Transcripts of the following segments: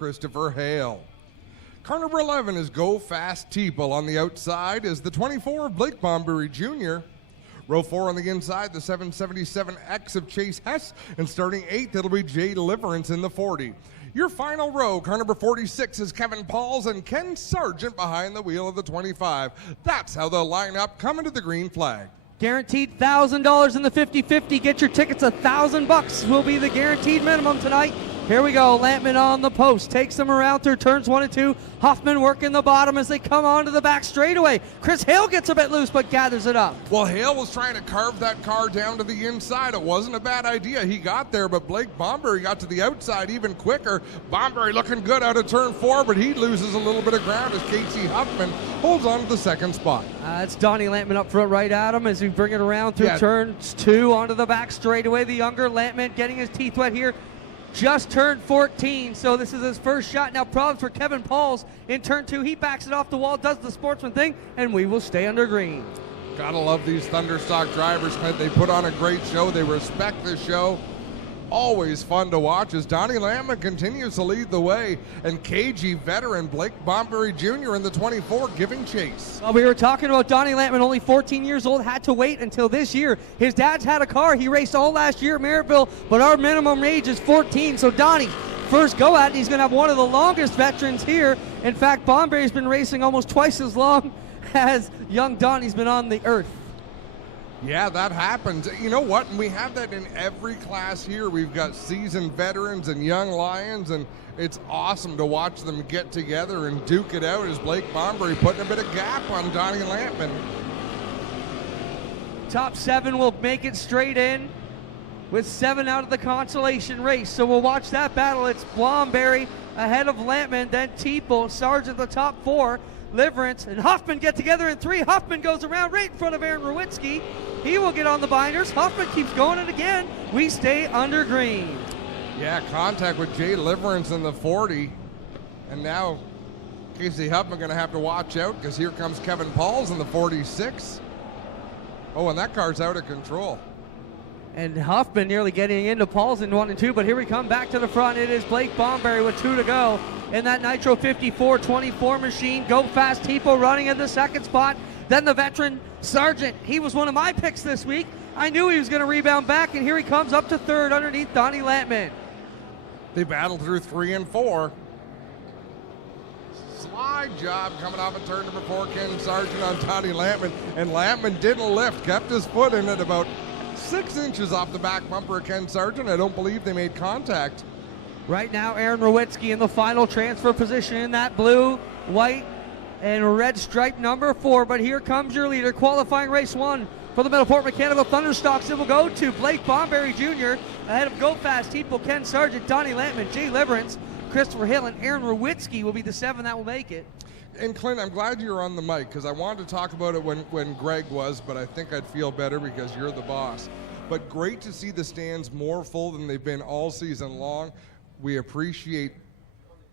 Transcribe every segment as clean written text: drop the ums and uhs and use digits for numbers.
Christopher Hale. Car number 11 is Go Fast Teeple. On the outside is the 24 of Blake Bombury Jr. Row 4 on the inside, the 777X of Chase Hess. And starting 8th, it'll be Jay Deliverance in the 40. Your final row, car number 46 is Kevin Pauls and Ken Sargent behind the wheel of the 25. That's how they'll line up coming to the green flag. Guaranteed $1,000 in the 50-50. Get your tickets. $1,000 will be the guaranteed minimum tonight. Here we go. Lampman on the post. Takes them around through turns 1 and 2. Hoffman working the bottom as they come onto the back straightaway. Chris Hale gets a bit loose but gathers it up. Well, Hale was trying to carve that car down to the inside. It wasn't a bad idea. He got there, but Blake Bombury got to the outside even quicker. Bombury looking good out of turn 4, but he loses a little bit of ground as Casey Huffman holds on to the second spot. It's Donnie Lampman up front right at him as we bring it around through turns 2 onto the back straightaway. The younger Lampman getting his teeth wet here. Just turned 14, so this is his first shot. Now problems for Kevin Pauls in turn 2. He backs it off the wall, does the sportsman thing, and we will stay under green. Gotta love these Thunderstock drivers, man. They put on a great show. They respect the show. Always fun to watch as Donnie Lampman continues to lead the way, and KG veteran Blake Bombury Jr. in the 24 giving chase. Well, we were talking about Donnie Lampman, only 14 years old, had to wait until this year. His dad's had a car. He raced all last year at Merrittville, but our minimum age is 14, so Donnie, first go at it. He's going to have one of the longest veterans here. In fact, Bombury's been racing almost twice as long as young Donnie's been on the earth. Yeah, that happens. You know what? And we have that in every class here. We've got seasoned veterans and young lions, and it's awesome to watch them get together and duke it out as Blake Bombury putting a bit of gap on Donnie Lampman. Top 7 will make it straight in with 7 out of the consolation race. So we'll watch that battle. It's Bombury ahead of Lampman, then Teeple, Sargent the top 4. Liverance and Hoffman get together in 3. Hoffman goes around right in front of Aaron Rowitsky. He will get on the binders. Hoffman keeps going, and again, we stay under green. Yeah, contact with Jay Liverance in the 40. And now Casey Huffman going to have to watch out because here comes Kevin Pauls in the 46. Oh, and that car's out of control. And Huffman nearly getting into Pauls in 1 and 2, but here we come back to the front. It is Blake Bombury with 2 to go in that Nitro 54-24 machine. Go Fast Teeple running in the second spot. Then the veteran Sargent. He was one of my picks this week. I knew he was going to rebound back, and here he comes up to 3rd underneath Donnie Lampman. They battled through 3 and 4. Slide job coming off of turn number 4. Ken Sargent on Donnie Lampman, and Lampman didn't lift, kept his foot in at about 6 inches off the back bumper of Ken Sargent. I don't believe they made contact. Right now, Aaron Rowitsky in the final transfer position in that blue, white, and red stripe number 4. But here comes your leader, qualifying race 1 for the Middleport Mechanical Thunderstocks. It will go to Blake Bombury Jr. ahead of Go Fast Teeple, Ken Sargent, Donnie Lampman, Jay Liverance, Christopher Hill, and Aaron Rowitsky will be the 7 that will make it. And Clint, I'm glad you're on the mic because I wanted to talk about it when Greg was, but I think I'd feel better because you're the boss. But great to see the stands more full than they've been all season long. We appreciate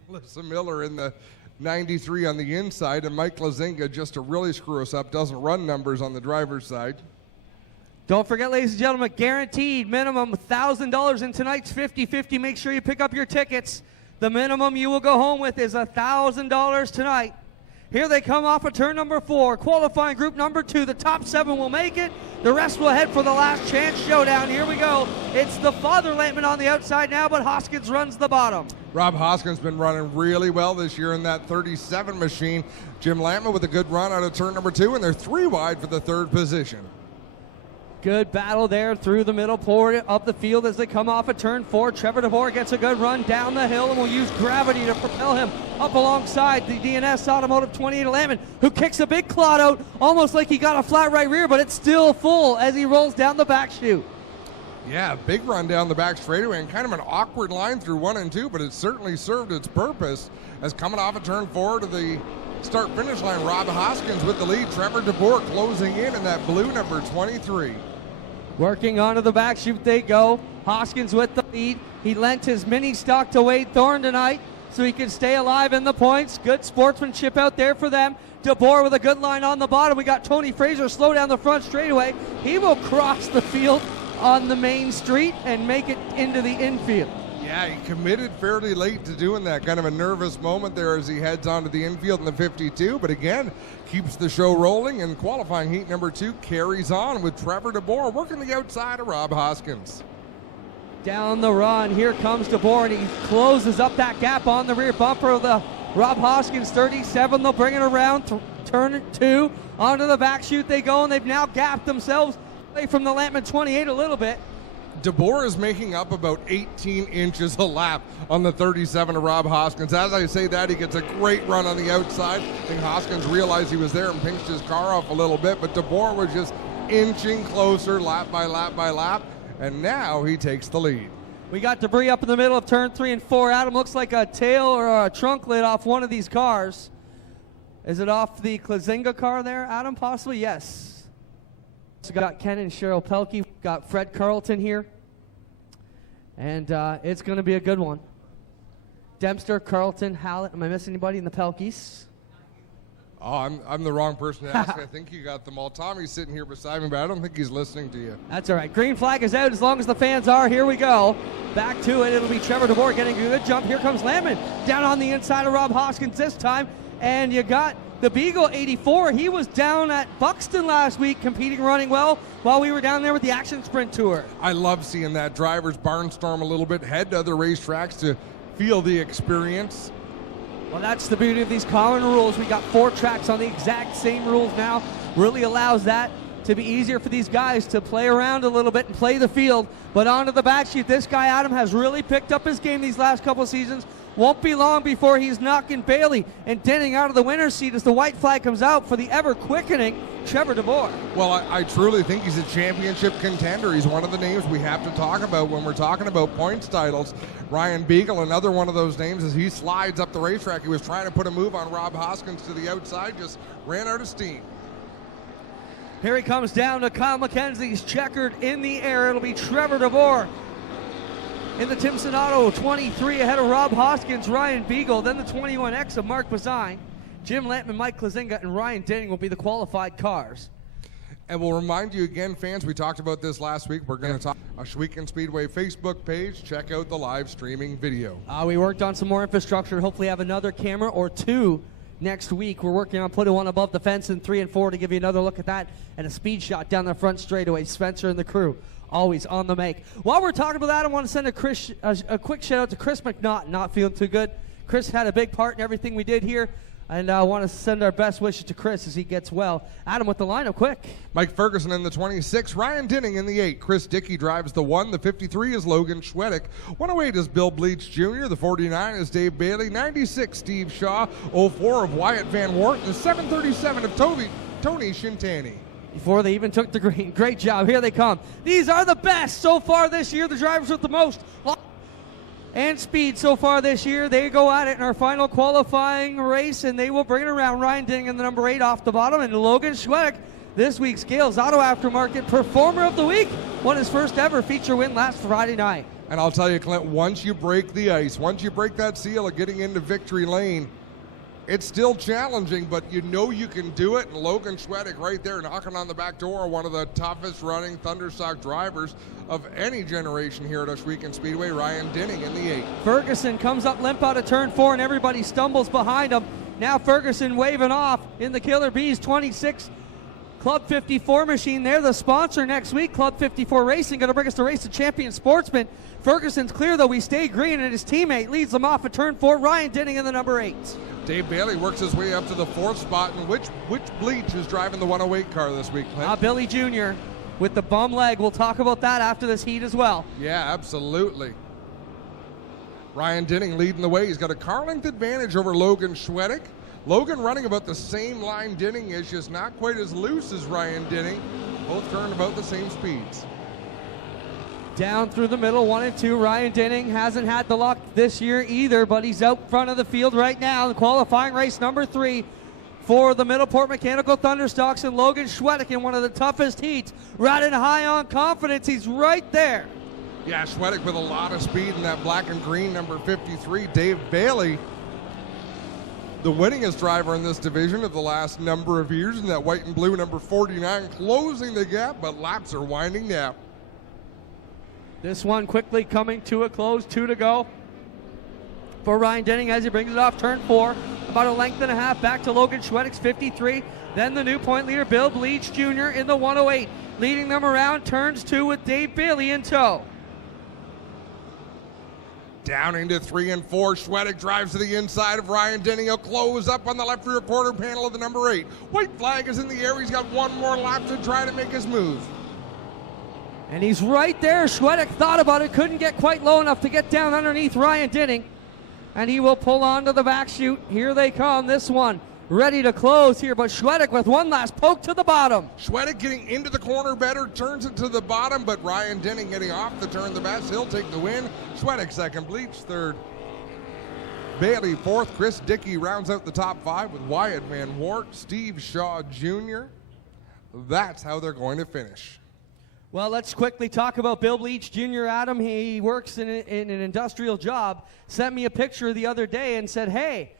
Melissa Miller in the 93 on the inside, and Mike Lazinga, just to really screw us up, doesn't run numbers on the driver's side. Don't forget, ladies and gentlemen, guaranteed minimum $1,000 in tonight's 50-50. Make sure you pick up your tickets. The minimum you will go home with is $1,000 tonight. Here they come off of turn number 4. Qualifying group number 2. The top 7 will make it. The rest will head for the last chance showdown. Here we go. It's the father Lampman on the outside now, but Hoskins runs the bottom. Rob Hoskins been running really well this year in that 37 machine. Jim Lampman with a good run out of turn number 2, and they're 3 wide for the 3rd position. Good battle there through the middle, poured up the field as they come off of turn 4. Trevor DeVore gets a good run down the hill and will use gravity to propel him up alongside the DNS Automotive 28 Lampman, who kicks a big clod out almost like he got a flat right rear, but it's still full as he rolls down the back chute. Yeah, big run down the back straightaway and kind of an awkward line through 1 and 2, but it certainly served its purpose as coming off of turn 4 to the start-finish line. Rob Hoskins with the lead. Trevor DeBoer closing in that blue number 23. Working onto the back chute they go. Hoskins with the lead. He lent his mini stock to Wade Thorne tonight so he can stay alive in the points. Good sportsmanship out there for them. DeBoer with a good line on the bottom. We got Tony Fraser slow down the front straightaway. He will cross the field on the main street and make it into the infield. Yeah, he committed fairly late to doing that. Kind of a nervous moment there as he heads onto the infield in the 52, but again, keeps the show rolling, and qualifying heat number 2 carries on with Trevor DeBoer working the outside of Rob Hoskins. Down the run, here comes DeBoer, and he closes up that gap on the rear bumper of the Rob Hoskins 37. They'll bring it around, turn 2, onto the back chute they go, and they've now gapped themselves away from the Lampman 28 a little bit. DeBoer is making up about 18 inches a lap on the 37 of Rob Hoskins. As I say that, he gets a great run on the outside. I think Hoskins realized he was there and pinched his car off a little bit, but DeBoer was just inching closer lap by lap by lap, and now he takes the lead. We got debris up in the middle of turn 3 and 4. Adam, looks like a tail or a trunk lid off one of these cars. Is it off the Klazinga car there, Adam, possibly? Yes. So got Ken and Cheryl Pelkey, got Fred Carlton here, and it's going to be a good one. Dempster, Carlton, Hallett. Am I missing anybody in the Pelkeys? Oh, I'm the wrong person to ask. I think you got them all. Tommy's sitting here beside me, but I don't think he's listening to you. That's all right. Green flag is out as long as the fans are. Here we go. Back to it. It'll be Trevor DeBoer getting a good jump. Here comes Lampman down on the inside of Rob Hoskins this time, and you got the Beagle 84, he was down at Buxton last week competing, running well, while we were down there with the Action Sprint Tour. I love seeing that. Drivers barnstorm a little bit, head to other racetracks to feel the experience. Well, that's the beauty of these common rules. We got 4 tracks on the exact same rules now. Really allows that to be easier for these guys to play around a little bit and play the field. But onto the back sheet, this guy, Adam, has really picked up his game these last couple of seasons. Won't be long before he's knocking Bailey and Denning out of the winner's seat as the white flag comes out for the ever-quickening Trevor DeBoer. Well, I truly think he's a championship contender. He's one of the names we have to talk about when we're talking about points titles. Ryan Beagle, another one of those names, as he slides up the racetrack. He was trying to put a move on Rob Hoskins to the outside, just ran out of steam. Here he comes down to Kyle McKenzie's checkered in the air. It'll be Trevor DeBoer in the Timson Auto 23 ahead of Rob Hoskins, Ryan Beagle, then the 21X of Mark Bazine. Jim Lampman, Mike Klazinga, and Ryan Denning will be the qualified cars. And we'll remind you again, fans, we talked about this last week. We're going to talk Ashweekend Speedway Facebook page. Check out the live streaming video. We worked on some more infrastructure. Hopefully have another camera or 2 next week. We're working on putting one above the fence in 3 and 4 to give you another look at that, and a speed shot down the front straightaway. Spencer and the crew always on the make. While we're talking about that, I want to send a quick shout out to Chris McNaught. Not feeling too good. Chris had a big part in everything we did here, and I want to send our best wishes to Chris as he gets well. Adam with the lineup, quick. Mike Ferguson in the 26, Ryan Denning in the 8, Chris Dickey drives the 1, the 53 is Logan Schwedick, 108 is Bill Bleach Jr., the 49 is Dave Bailey, 96 Steve Shaw, 04 of Wyatt Van Wart, and the 737 of Tony Shintani. Before they even took the green. Great job. Here they come. These are the best so far this year. The drivers with the most and speed so far this year. They go at it in our final qualifying race, and they will bring it around. Ryan Denning in the number 8 off the bottom, and Logan Schwedick, this week's Gales Auto Aftermarket Performer of the Week, won his first ever feature win last Friday night. And I'll tell you, Clint, once you break the ice, once you break that seal of getting into victory lane, it's still challenging, but you know you can do it. And Logan Schwedick right there knocking on the back door, one of the toughest running Thunderstock drivers of any generation here at Ashweekend Speedway. Ryan Denning in the 8. Ferguson comes up limp out of turn 4, and everybody stumbles behind him. Now Ferguson waving off in the Killer Bees 26 Club 54 machine. They're the sponsor next week. Club 54 Racing going to bring us to Race the Champion Sportsman. Ferguson's clear, though. We stay green, and his teammate leads them off at turn 4. Ryan Denning in the number 8. Dave Bailey works his way up to the 4th spot. And which Bleach is driving the 108 car this week, Clint? Billy Jr. with the bum leg. We'll talk about that after this heat as well. Yeah, absolutely. Ryan Denning leading the way. He's got a car length advantage over Logan Schwedick. Logan running about the same line Denning is, just not quite as loose as Ryan Denning. Both turn about the same speeds. Down through the middle, 1 and 2. Ryan Denning hasn't had the luck this year either, but he's out front of the field right now. The qualifying race number 3 for the Middleport Mechanical Thunderstocks, and Logan Schwedick in one of the toughest heats. Riding high on confidence. He's right there. Yeah, Schwedick with a lot of speed in that black and green number 53. Dave Bailey, the winningest driver in this division of the last number of years, in that white and blue number 49, closing the gap, but laps are winding down. This one quickly coming to a close, 2 to go for Ryan Denning as he brings it off turn 4. About a length and a half back to Logan Schwedek's 53. Then the new point leader, Bill Bleach Jr. in the 108. Leading them around turns 2 with Dave Bailey in tow. Down into 3 and 4. Schwedek drives to the inside of Ryan Denning. He'll close up on the left rear quarter panel of the number 8. White flag is in the air. He's got one more lap to try to make his move. And he's right there. Schwedek thought about it, couldn't get quite low enough to get down underneath Ryan Denning. And he will pull onto the back chute. Here they come, this one. Ready to close here, but Schwedek with one last poke to the bottom. Schwedek getting into the corner better, turns it to the bottom, but Ryan Denning getting off the turn the best. He'll take the win. Schwedek second, Bleach third. Bailey fourth. Chris Dickey rounds out the top 5 with Wyatt Van Wart, Steve Shaw Jr. That's how they're going to finish. Well, let's quickly talk about Bill Bleach Jr. Adam. He works in an industrial job. Sent me a picture the other day and said, hey,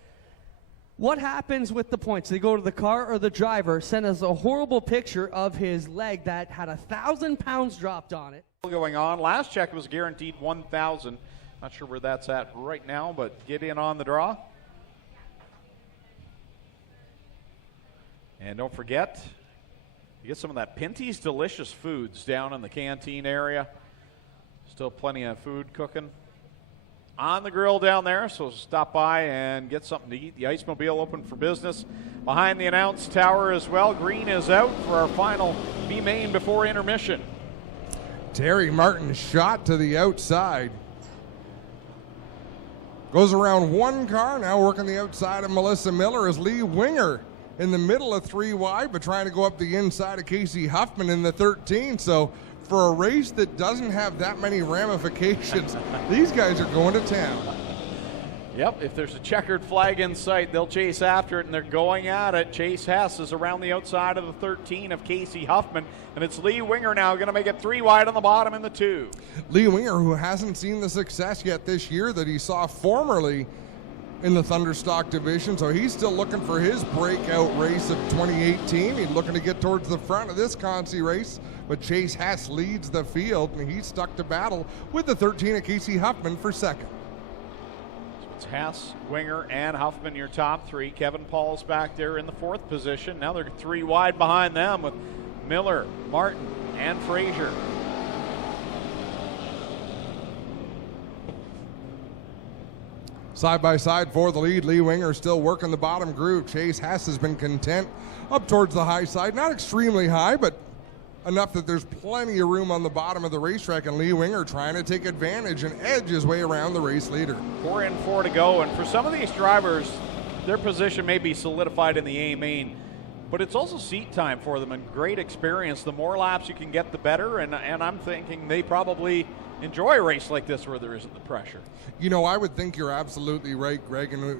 what happens with the points? They go to the car or the driver? Sent us a horrible picture of his leg that had 1,000 pounds dropped on it. Going on. Last check was guaranteed 1,000. Not sure where that's at right now, but get in on the draw. And don't forget, you get some of that Pinty's Delicious Foods down in the canteen area. Still plenty of food cooking on the grill down there, so stop by and get something to eat. The Ice Mobile open for business behind the announce tower as well. Green is out for our final B-main before intermission. Terry Martin shot to the outside. Goes around one car, now working the outside of Melissa Miller as Lee Winger in the middle of 3 wide, but trying to go up the inside of Casey Huffman in the 13. So for a race that doesn't have that many ramifications, these guys are going to town. Yep, if there's a checkered flag in sight, they'll chase after it, and they're going at it. Chase Hess is around the outside of the 13 of Casey Huffman, and it's Lee Winger now going to make it 3 wide on the bottom in the 2. Lee Winger, who hasn't seen the success yet this year that he saw formerly in the Thunderstock division, so he's still looking for his breakout race of 2018. He's looking to get towards the front of this Consi race, but Chase Hess leads the field, and he's stuck to battle with the 13 of Casey Huffman for second. So it's Hess, Winger, and Huffman, your top 3. Kevin Paul's back there in the 4th position. Now they're 3 wide behind them with Miller, Martin, and Frazier. Side by side for the lead, Lee Winger still working the bottom groove. Chase Hess has been content up towards the high side. Not extremely high, but enough that there's plenty of room on the bottom of the racetrack, and Lee Winger trying to take advantage and edge his way around the race leader. 4 and 4 to go, and for some of these drivers, their position may be solidified in the A main, but it's also seat time for them and great experience. The more laps you can get, the better, and I'm thinking they probably enjoy a race like this where there isn't the pressure. You know, I would think you're absolutely right, Greg, and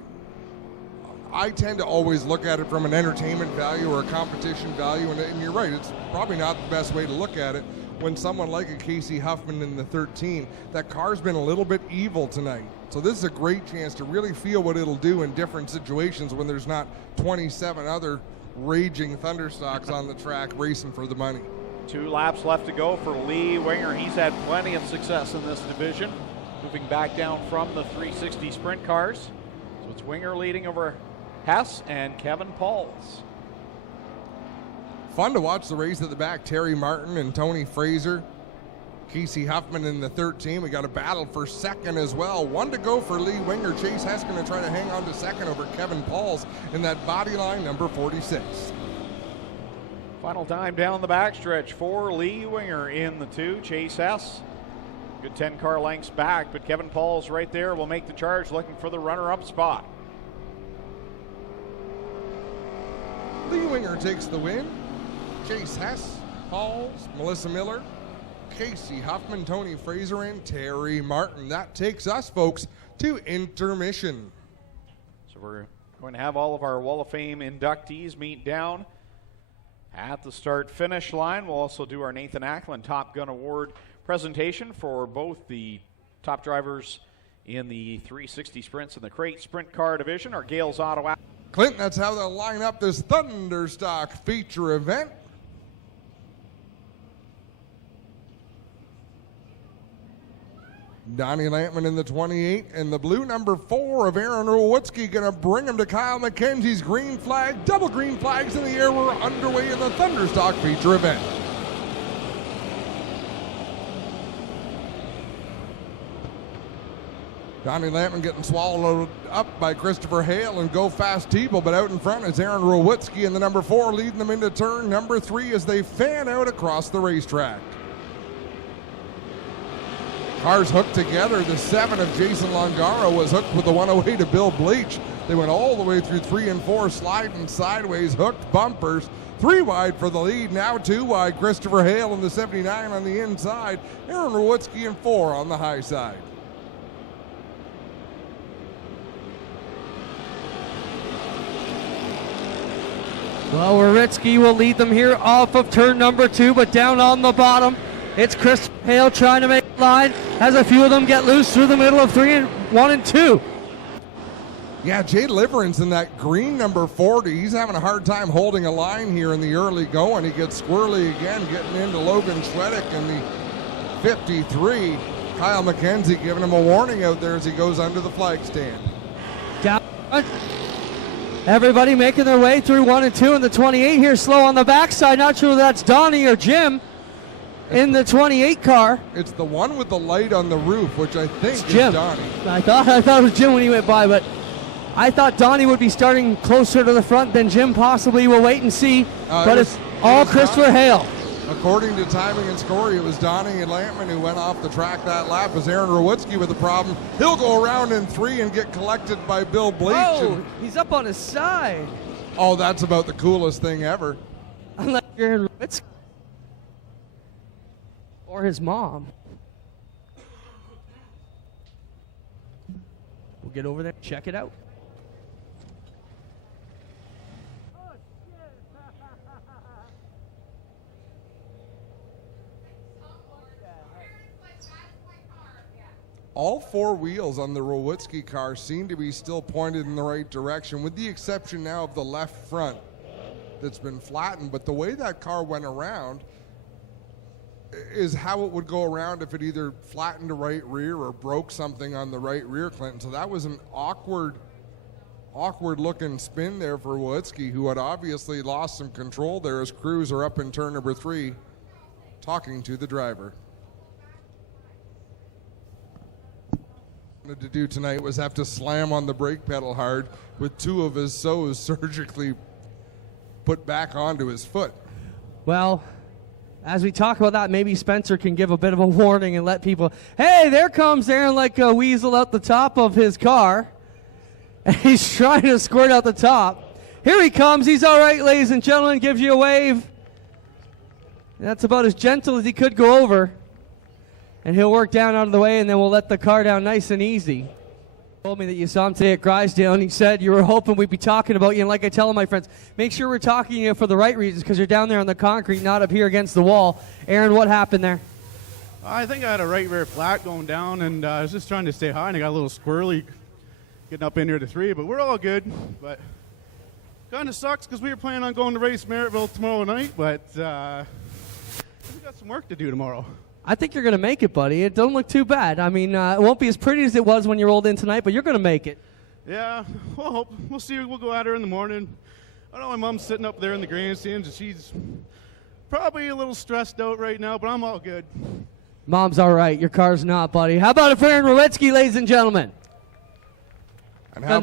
I tend to always look at it from an entertainment value or a competition value, and you're right, it's probably not the best way to look at it. When someone like a Casey Huffman in the 13, that car's been a little bit evil tonight. So this is a great chance to really feel what it'll do in different situations when there's not 27 other raging Thunderstocks on the track racing for the money. 2 laps left to go for Lee Winger. He's had plenty of success in this division, moving back down from the 360 sprint cars. So it's Winger leading over Hess and Kevin Pauls. Fun to watch the race at the back. Terry Martin and Tony Fraser. Casey Huffman in the 13. We got a battle for second as well. 1 to go for Lee Winger. Chase Hess going to try to hang on to second over Kevin Pauls in that body line, number 46. Final time down the backstretch for Lee Winger in the 2. Chase Hess, good 10 car lengths back, but Kevin Pauls right there will make the charge, looking for the runner-up spot. Lee Winger takes the win. Chase Hess, Pauls, Melissa Miller, Casey Huffman, Tony Fraser, and Terry Martin. That takes us, folks, to intermission. So we're going to have all of our Wall of Fame inductees meet down at the start-finish line. We'll also do our Nathan Ackland Top Gun Award presentation for both the top drivers in the 360 sprints and the crate sprint car division. Our Gales Auto. Clint, that's how they'll line up this Thunderstock feature event. Donnie Lampman in the 28, and the blue number 4 of Aaron Rulewitsky going to bring him to Kyle McKenzie's green flag. Double green flags in the air. We're underway in the Thunderstock feature event. Donnie Lampman getting swallowed up by Christopher Hale and Go Fast Teeble, but out in front is Aaron Rulewitsky and the number 4 leading them into turn number 3 as they fan out across the racetrack. Cars hooked together. The 7 of Jason Longaro was hooked with the 108 of Bill Bleach. They went all the way through 3 and 4, sliding sideways, hooked bumpers. 3 wide for the lead, now 2 wide. Christopher Hale in the 79 on the inside. Aaron Rulewitsky in 4 on the high side. Well, Rulewitsky will lead them here off of turn number 2, but down on the bottom, it's Chris Hale trying to make a line. Has a few of them get loose through the middle of 1 and 2. Yeah, Jay Liverance in that green number 40. He's having a hard time holding a line here in the early going. He gets squirrely again, getting into Logan Schwedick in the 53. Kyle McKenzie giving him a warning out there as he goes under the flag stand. Down. Everybody making their way through 1 and 2 in the 28 here, slow on the backside. Not sure if that's Donnie or Jim in the 28 car. It's the one with the light on the roof, which I think is Jim. Donnie. I thought it was Jim when he went by, but I thought Donnie would be starting closer to the front than Jim possibly. We'll wait and see. But it's all Christopher Hale. According to timing and score, it was Donnie and Lampman who went off the track that lap. As Aaron Rulewitsky with a problem. He'll go around in 3 and get collected by Bill Bleach. Oh, he's up on his side. Oh, that's about the coolest thing ever. Unless you're Aaron Rulewitsky. Or his mom. We'll get over there, check it out. All 4 wheels on the Rulewitsky car seem to be still pointed in the right direction, with the exception now of the left front that's been flattened. But the way that car went around is how it would go around if it either flattened the right rear or broke something on the right rear, Clinton. So that was an awkward looking spin there for Rulewitsky, who had obviously lost some control there as crews are up in turn number 3 talking to the driver. To do tonight was have to slam on the brake pedal hard with 2 of his soles surgically put back onto his foot. Well, as we talk about that, maybe Spencer can give a bit of a warning and let people, hey, there comes Aaron like a weasel out the top of his car. And he's trying to squirt out the top. Here he comes. He's all right, ladies and gentlemen. Gives you a wave. That's about as gentle as he could go over. And he'll work down out of the way, and then we'll let the car down nice and easy. He told me that you saw him today at Grisdale, and he said you were hoping we'd be talking about you. And like I tell my friends, make sure we're talking to you for the right reasons, because you're down there on the concrete, not up here against the wall. Aaron, what happened there? I think I had a right rear flat going down, and I was just trying to stay high, and I got a little squirrely getting up in here to 3, but we're all good. But kind of sucks because we were planning on going to race Merrittville tomorrow night, but we got some work to do tomorrow. I think you're going to make it, buddy. It don't look too bad. I mean, it won't be as pretty as it was when you rolled in tonight, but you're going to make it. Yeah, we'll hope. We'll see. We'll go at her in the morning. I know my mom's sitting up there in the grandstands, and she's probably a little stressed out right now, but I'm all good. Mom's all right. Your car's not, buddy. How about it for Aaron Rulewitsky, ladies and gentlemen? And how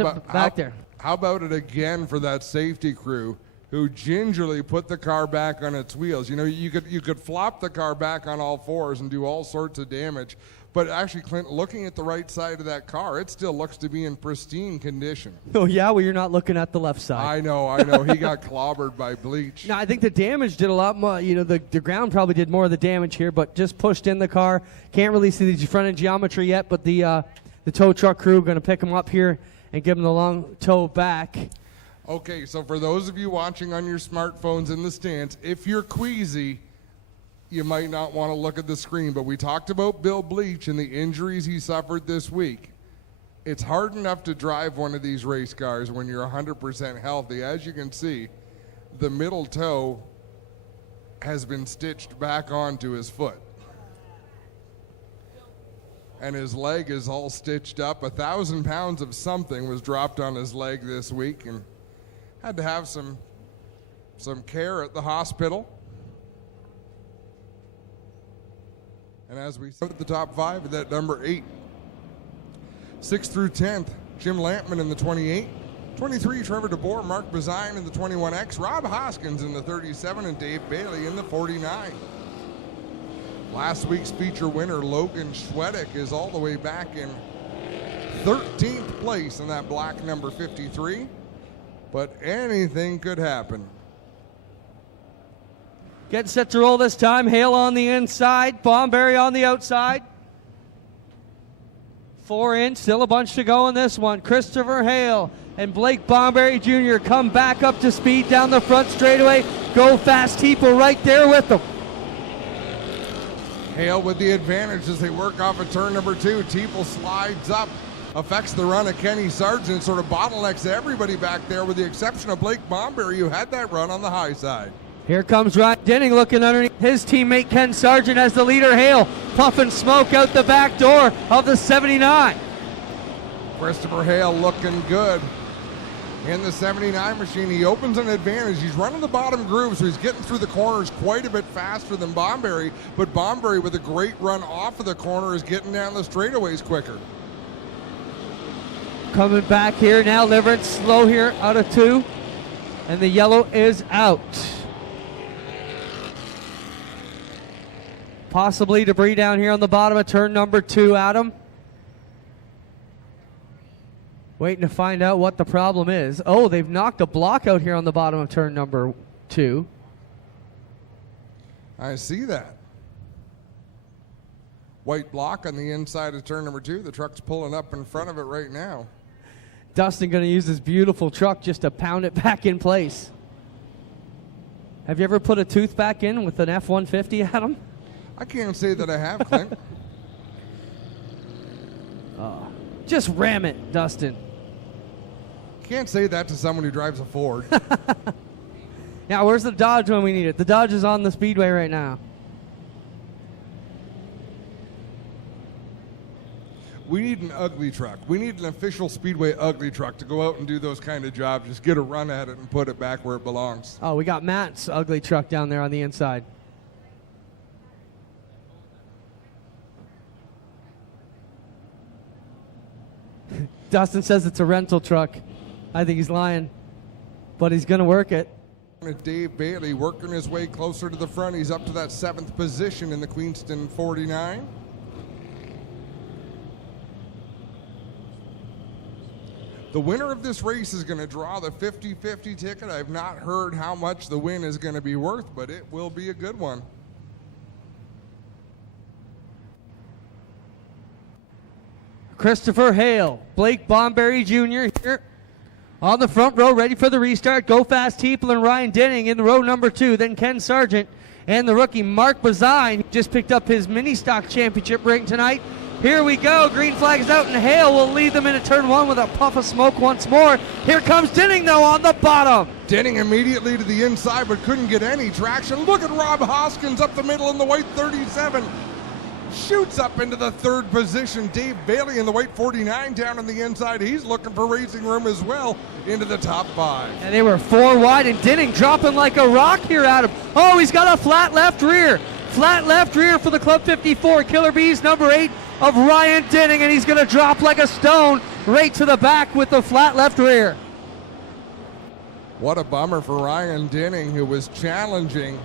How about it again for that safety crew who gingerly put the car back on its wheels? You know, you could flop the car back on all 4s and do all sorts of damage. But actually, Clint, looking at the right side of that car, it still looks to be in pristine condition. Oh, yeah? Well, you're not looking at the left side. I know. He got clobbered by Bleach. No, I think the damage did a lot more. You know, the ground probably did more of the damage here, but just pushed in the car. Can't really see the front end geometry yet, but the tow truck crew going to pick him up here and give him the long tow back. Okay, so for those of you watching on your smartphones in the stands, if you're queasy, you might not want to look at the screen, but we talked about Bill Bleach and the injuries he suffered this week. It's hard enough to drive one of these race cars when you're 100% healthy. As you can see, the middle toe has been stitched back onto his foot. and his leg is all stitched up. 1,000 pounds of something was dropped on his leg this week and had to have some care at the hospital. And as we start at the top 5, that number 8, 6th through 10th, Jim Lampman in the 28, 23, Trevor DeBoer, Mark Bazine in the 21X, Rob Hoskins in the 37, and Dave Bailey in the 49. Last week's feature winner, Logan Schwedick, is all the way back in 13th place in that black number 53, but anything could happen. Getting set to roll this time. Hale on the inside, Bomberry on the outside. 4 in, still a bunch to go in this one. Christopher Hale and Blake Bomberry Jr. come back up to speed down the front straightaway. Go Fast Teeple right there with them. Hale with the advantage as they work off of turn number 2. Teeple slides up, affects the run of Kenny Sargent, sort of bottlenecks everybody back there with the exception of Blake Bomberry, who had that run on the high side. Here comes Ryan Denning looking underneath his teammate Ken Sargent as the leader Hale puffing smoke out the back door of the 79. Christopher Hale looking good in the 79 machine. He opens an advantage. He's running the bottom groove, so he's getting through the corners quite a bit faster than Bomberry, but Bomberry with a great run off of the corner is getting down the straightaways quicker. Coming back here now, Liverett slow here out of 2, and the yellow is out. Possibly debris down here on the bottom of turn number 2, Adam. Waiting to find out what the problem is. Oh, they've knocked a block out here on the bottom of turn number 2. I see that. White block on the inside of turn number 2. The truck's pulling up in front of it right now. Dustin going to use his beautiful truck just to pound it back in place. Have you ever put a tooth back in with an F-150, Adam? I can't say that I have, Clint. Just ram it, Dustin. Can't say that to someone who drives a Ford. Now, where's the Dodge when we need it? The Dodge is on the speedway right now. We need an ugly truck. We need an official Speedway ugly truck to go out and do those kind of jobs. Just get a run at it and put it back where it belongs. Oh, we got Matt's ugly truck down there on the inside. Dustin says it's a rental truck. I think he's lying, but he's going to work it. Dave Bailey working his way closer to the front. He's up to that 7th position in the Queenston 49. The winner of this race is going to draw the 50-50 ticket. I've not heard how much the win is going to be worth, but it will be a good one. Christopher Hale, Blake Bomberry Jr. here on the front row, ready for the restart. Go Fast Teeple and Ryan Denning in the row number 2. Then Ken Sargent and the rookie Mark Bazine just picked up his mini stock championship ring tonight. Here we go. Green flag is out, and Hale will lead them into turn 1 with a puff of smoke once more. Here comes Denning, though, on the bottom. Denning immediately to the inside, but couldn't get any traction. Look at Rob Hoskins up the middle in the white 37. Shoots up into the 3rd position. Dave Bailey in the white 49 down on the inside. He's looking for racing room as well into the top 5. And they were 4 wide, and Denning dropping like a rock here at him. Oh, he's got a flat left rear. Flat left rear for the Club 54. Killer Bees number 8 of Ryan Denning, and he's going to drop like a stone right to the back with the flat left rear. What a bummer for Ryan Denning, who was challenging,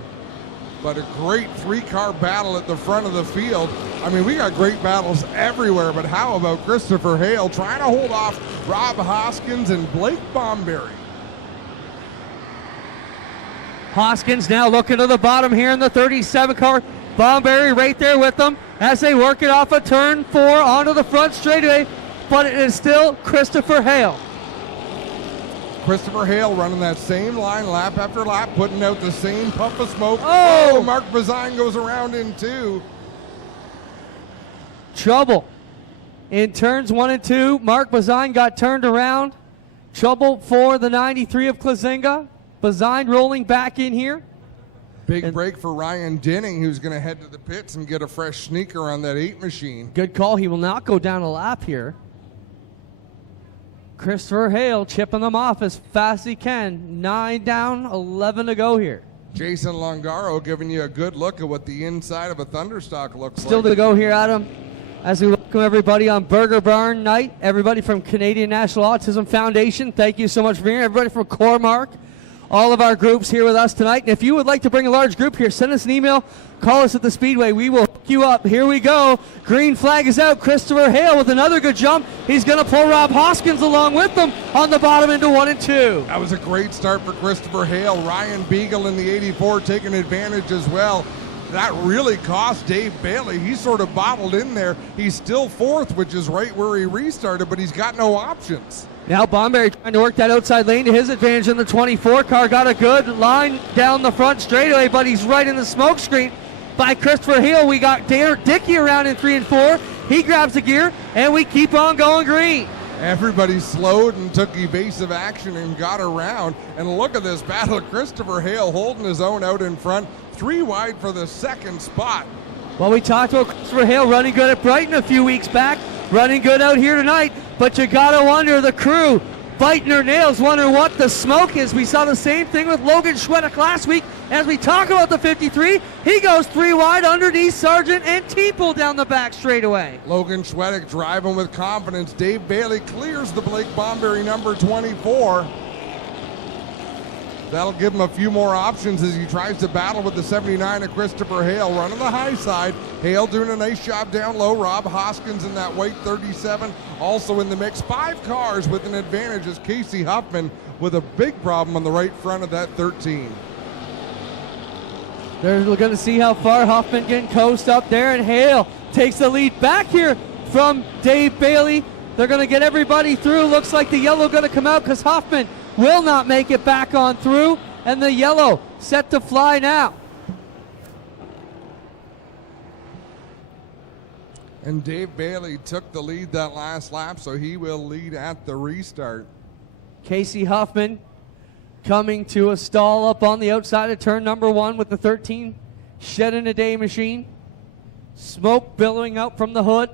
but a great 3-car battle at the front of the field. I mean, we got great battles everywhere, but how about Christopher Hale trying to hold off Rob Hoskins and Blake Bomberry? Hoskins now looking to the bottom here in the 37 car. Bomberry right there with them as they work it off of turn 4 onto the front straightaway, but it is still Christopher Hale. Christopher Hale running that same line lap after lap, putting out the same puff of smoke. Oh! Mark Bazine goes around in 2. Trouble in turns 1 and 2. Mark Bazine got turned around. Trouble for the 93 of Klazinga. Bazine rolling back in here. Big break for Ryan Dinning, who's going to head to the pits and get a fresh sneaker on that 8 machine. Good call. He will not go down a lap here. Christopher Hale chipping them off as fast as he can. 9 down, 11 to go here. Jason Longaro giving you a good look at what the inside of a Thunderstock looks Still like. to go here, Adam, as we welcome everybody on Burger Barn night. Everybody from Canadian National Autism Foundation, thank you so much for being here. Everybody from Cormark, all of our groups here with us tonight. And if you would like to bring a large group here, send us an email, call us at the Speedway. We will hook you up. Here we go. Green flag is out. Christopher Hale with another good jump. He's going to pull Rob Hoskins along with them on the bottom into 1 and 2. That was a great start for Christopher Hale. Ryan Beagle in the 84 taking advantage as well. That really cost Dave Bailey. He sort of bottled in there. He's still 4th, which is right where he restarted, but he's got no options. Now Bomberry trying to work that outside lane to his advantage in the 24 car. Got a good line down the front straightaway, but he's right in the smoke screen by Christopher Hale. We got Derek Dickey around in 3 and 4. He grabs the gear, and we keep on going green. Everybody slowed and took evasive action and got around. And look at this battle. Christopher Hale holding his own out in front. 3 wide for the 2nd spot. Well, we talked about Christopher Hale running good at Brighton a few weeks back, running good out here tonight, but you gotta wonder, the crew biting their nails, wondering what the smoke is. We saw the same thing with Logan Schwedek last week. As we talk about the 53, he goes 3 wide underneath Sargent and Teeple down the back straightaway. Logan Schwedek driving with confidence. Dave Bailey clears the Blake Bomberry number 24. That'll give him a few more options as he tries to battle with the 79 of Christopher Hale. Running the high side. Hale doing a nice job down low. Rob Hoskins in that white 37 also in the mix. 5 cars with an advantage as Casey Huffman with a big problem on the right front of that 13. They're going to see how far Huffman can coast up there, and Hale takes the lead back here from Dave Bailey. They're going to get everybody through. Looks like the yellow going to come out because Huffman will not make it back on through, and the yellow set to fly now. And Dave Bailey took the lead that last lap, so he will lead at the restart. Casey Huffman coming to a stall up on the outside of turn number 1 with the 13 Shed in a Day machine. Smoke billowing out from the hood.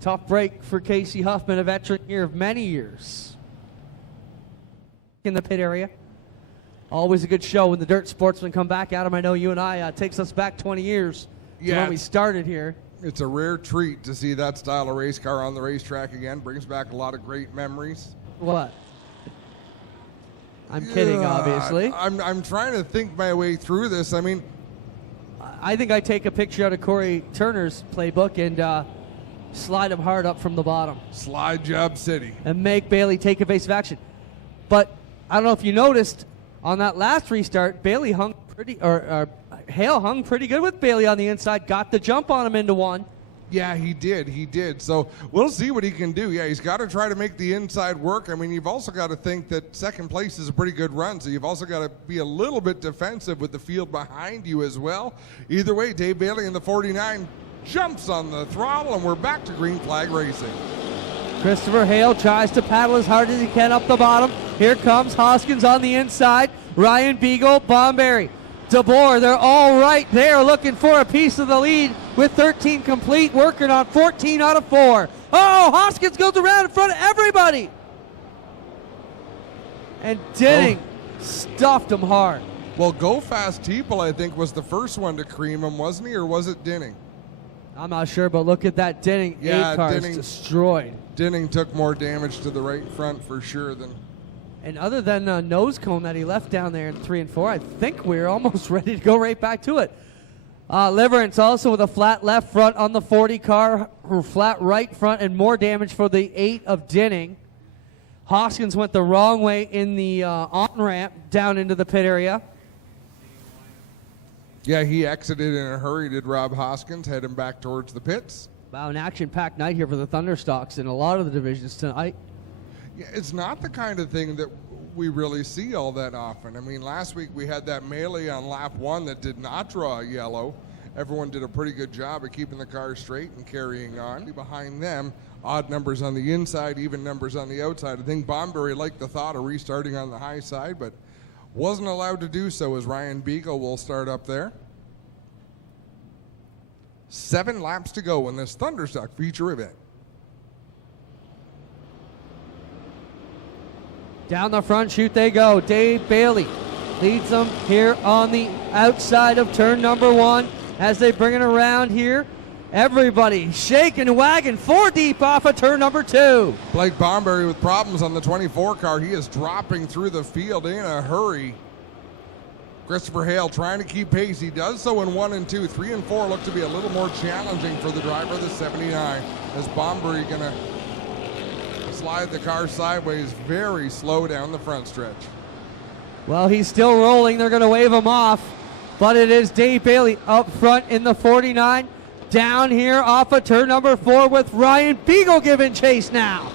Tough break for Casey Huffman, a veteran here of many years in the pit area. Always a good show when the dirt sportsmen come back. Adam, I know you and I, takes us back 20 years to when we started here. It's a rare treat to see that style of race car on the racetrack again. Brings back a lot of great memories. What? I'm kidding, obviously. I'm trying to think my way through this. I mean, I think I take a picture out of Corey Turner's playbook and slide him hard up from the bottom. Slide job city. And make Bailey take evasive action. But I don't know if you noticed, on that last restart, Bailey hung pretty, or Hale hung pretty good with Bailey on the inside, got the jump on him into 1. Yeah, he did. So we'll see what he can do. Yeah, he's got to try to make the inside work. I mean, you've also got to think that 2nd place is a pretty good run, so you've also got to be a little bit defensive with the field behind you as well. Either way, Dave Bailey in the 49 jumps on the throttle, and we're back to green flag racing. Christopher Hale tries to paddle as hard as he can up the bottom. Here comes Hoskins on the inside. Ryan Beagle, Bomberry, DeBoer, they're all right there looking for a piece of the lead with 13 complete, working on 14 out of 4. Oh, Hoskins goes around in front of everybody. And Denning stuffed him hard. Well, Go Fast Teeple, I think, was the first one to cream him, wasn't he, or was it Dinning? I'm not sure, but look at that Denning. Yeah, 8 cars Denning destroyed. Dinning took more damage to the right front for sure than... And other than nose cone that he left down there in 3 and 4, I think we're almost ready to go right back to it. Liverance also with a flat left front on the 40 car, or flat right front, and more damage for the 8 of Dinning. Hoskins went the wrong way in the on-ramp down into the pit area. Yeah, he exited in a hurry, did Rob Hoskins, heading back towards the pits. Wow, an action-packed night here for the Thunderstocks in a lot of the divisions tonight. Yeah, it's not the kind of thing that we really see all that often. I mean, last week we had that melee on lap 1 that did not draw a yellow. Everyone did a pretty good job of keeping the car straight and carrying on. Behind them, odd numbers on the inside, even numbers on the outside. I think Bomberry liked the thought of restarting on the high side, but Wasn't allowed to do so as Ryan Beagle will start up there. 7 laps to go in this Thunderstock feature event. Down the front chute they go. Dave Bailey leads them here on the outside of turn number 1 as they bring it around here. Everybody shaking and wagging 4 deep off of turn number 2. Blake Bomberry with problems on the 24 car. He is dropping through the field in a hurry. Christopher Hale trying to keep pace. He does so in 1 and 2. 3 and 4 look to be a little more challenging for the driver of the 79. As Bomberry going to slide the car sideways very slow down the front stretch. Well, he's still rolling. They're going to wave him off. But it is Dave Bailey up front in the 49. Down here off of turn number 4 with Ryan Beagle giving chase now.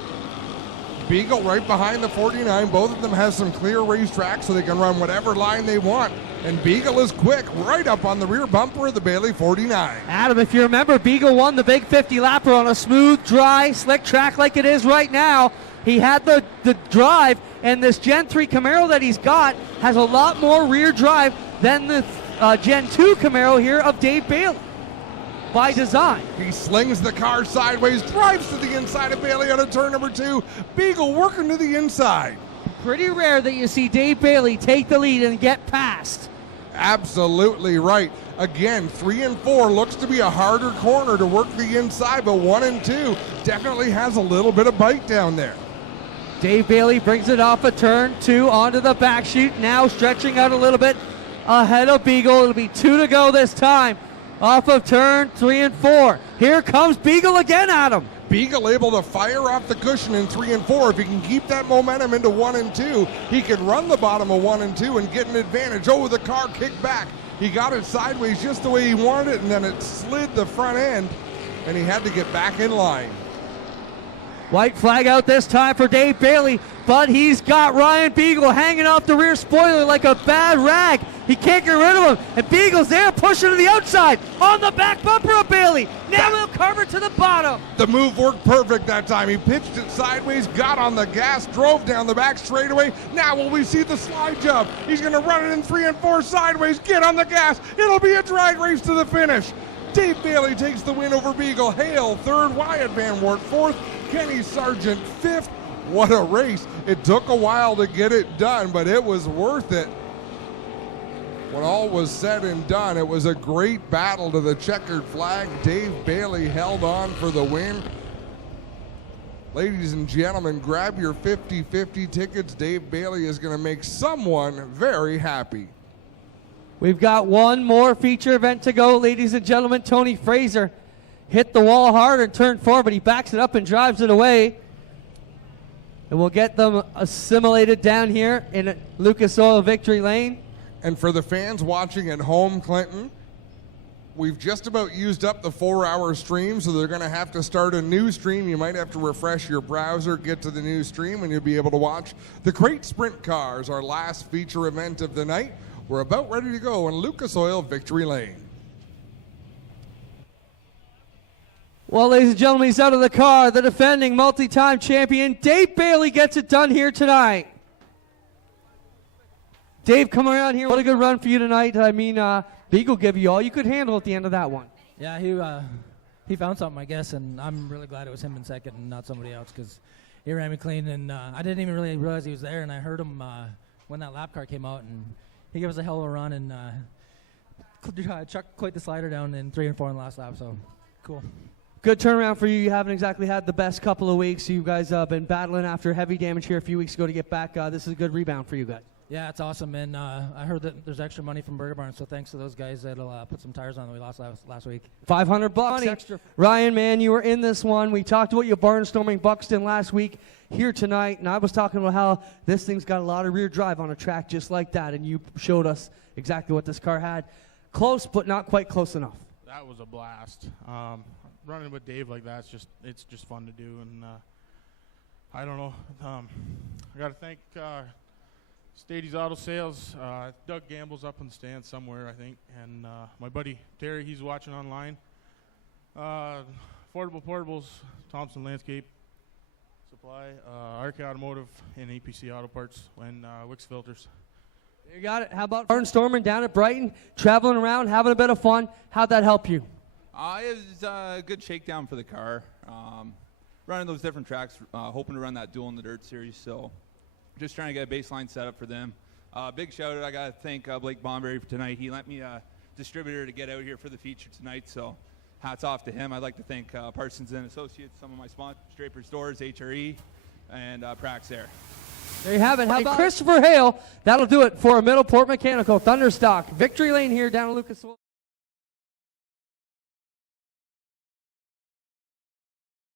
Beagle right behind the 49. Both of them have some clear racetrack so they can run whatever line they want. And Beagle is quick right up on the rear bumper of the Bailey 49. Adam, if you remember, Beagle won the big 50 lapper on a smooth, dry, slick track like it is right now. He had the drive, and this Gen 3 Camaro that he's got has a lot more rear drive than the Gen 2 Camaro here of Dave Bailey. By design. He slings the car sideways, drives to the inside of Bailey out of turn number 2. Beagle working to the inside. Pretty rare that you see Dave Bailey take the lead and get past. Absolutely right. Again, 3 and 4 looks to be a harder corner to work the inside, but 1 and 2 definitely has a little bit of bite down there. Dave Bailey brings it off of turn 2 onto the back chute, now stretching out a little bit ahead of Beagle. It'll be 2 to go this time. Off of turn 3 and 4. Here comes Beagle again, Adam. Beagle able to fire off the cushion in 3 and 4. If he can keep that momentum into 1 and 2, he can run the bottom of 1 and 2 and get an advantage. Oh, the car kicked back. He got it sideways just the way he wanted it, and then it slid the front end, and he had to get back in line. White flag out this time for Dave Bailey, but he's got Ryan Beagle hanging off the rear spoiler like a bad rag. He can't get rid of him, and Beagle's there pushing to the outside on the back bumper of Bailey. Now he'll cover to the bottom. The move worked perfect that time. He pitched it sideways, got on the gas, drove down the back straightaway. Now will we see the slide jump? He's going to run it in 3 and 4 sideways, get on the gas. It'll be a drag race to the finish. Dave Bailey takes the win over Beagle. Hale, 3rd. Wyatt Van Wert, 4th. Kenny Sargent, 5th. What a race. It took a while to get it done, but it was worth it. When all was said and done, it was a great battle to the checkered flag. Dave Bailey held on for the win. Ladies and gentlemen, grab your 50-50 tickets. Dave Bailey is going to make someone very happy. We've got one more feature event to go, ladies and gentlemen. Tony Fraser hit the wall hard in turn 4, but he backs it up and drives it away. And we'll get them assimilated down here in Lucas Oil Victory Lane. And for the fans watching at home, Clinton, we've just about used up the 4-hour stream, so they're going to have to start a new stream. You might have to refresh your browser, get to the new stream, and you'll be able to watch the Crate Sprint Cars, our last feature event of the night. We're about ready to go in Lucas Oil Victory Lane. Well, ladies and gentlemen, he's out of the car. The defending multi-time champion, Dave Bailey, gets it done here tonight. Dave, come around here. What a good run for you tonight. I mean, Beagle gave you all you could handle at the end of that one. Yeah, he found something, I guess, and I'm really glad it was him in second and not somebody else because he ran me clean, and I didn't even really realize he was there, and I heard him when that lap car came out, and he gave us a hell of a run and chucked quite the slider down in 3 and 4 in the last lap, so cool. Good turnaround for you. You haven't exactly had the best couple of weeks. You guys have been battling after heavy damage here a few weeks ago to get back. This is a good rebound for you guys. Yeah, it's awesome, and I heard that there's extra money from Burger Barn, so thanks to those guys that'll put some tires on that we lost last week. $500 extra. Ryan, man, you were in this one. We talked about you barnstorming Buxton last week, here tonight, and I was talking about how this thing's got a lot of rear drive on a track just like that, and you showed us exactly what this car had. Close, but not quite close enough. That was a blast. Running with Dave like that, it's just fun to do, and I don't know. I got to thank Stadies Auto Sales. Doug Gamble's up in the stands somewhere, I think, and my buddy Terry, he's watching online. Affordable Portables, Thompson Landscape Supply, RK Automotive, and APC Auto Parts, and Wix Filters. You got it. How about barnstorming down at Brighton, traveling around, having a bit of fun? How'd that help you? It was a good shakedown for the car. Running those different tracks, hoping to run that duel in the dirt series. So just trying to get a baseline set up for them. Big shout out, I got to thank Blake Bomberry for tonight. He lent me a distributor to get out here for the feature tonight. So hats off to him. I'd like to thank Parsons and Associates, some of my sponsors, Draper Stores, HRE, and Praxair. There you have it. How about Christopher Hale? That'll do it for a Middleport Mechanical Thunderstock. Victory lane here down at Lucas.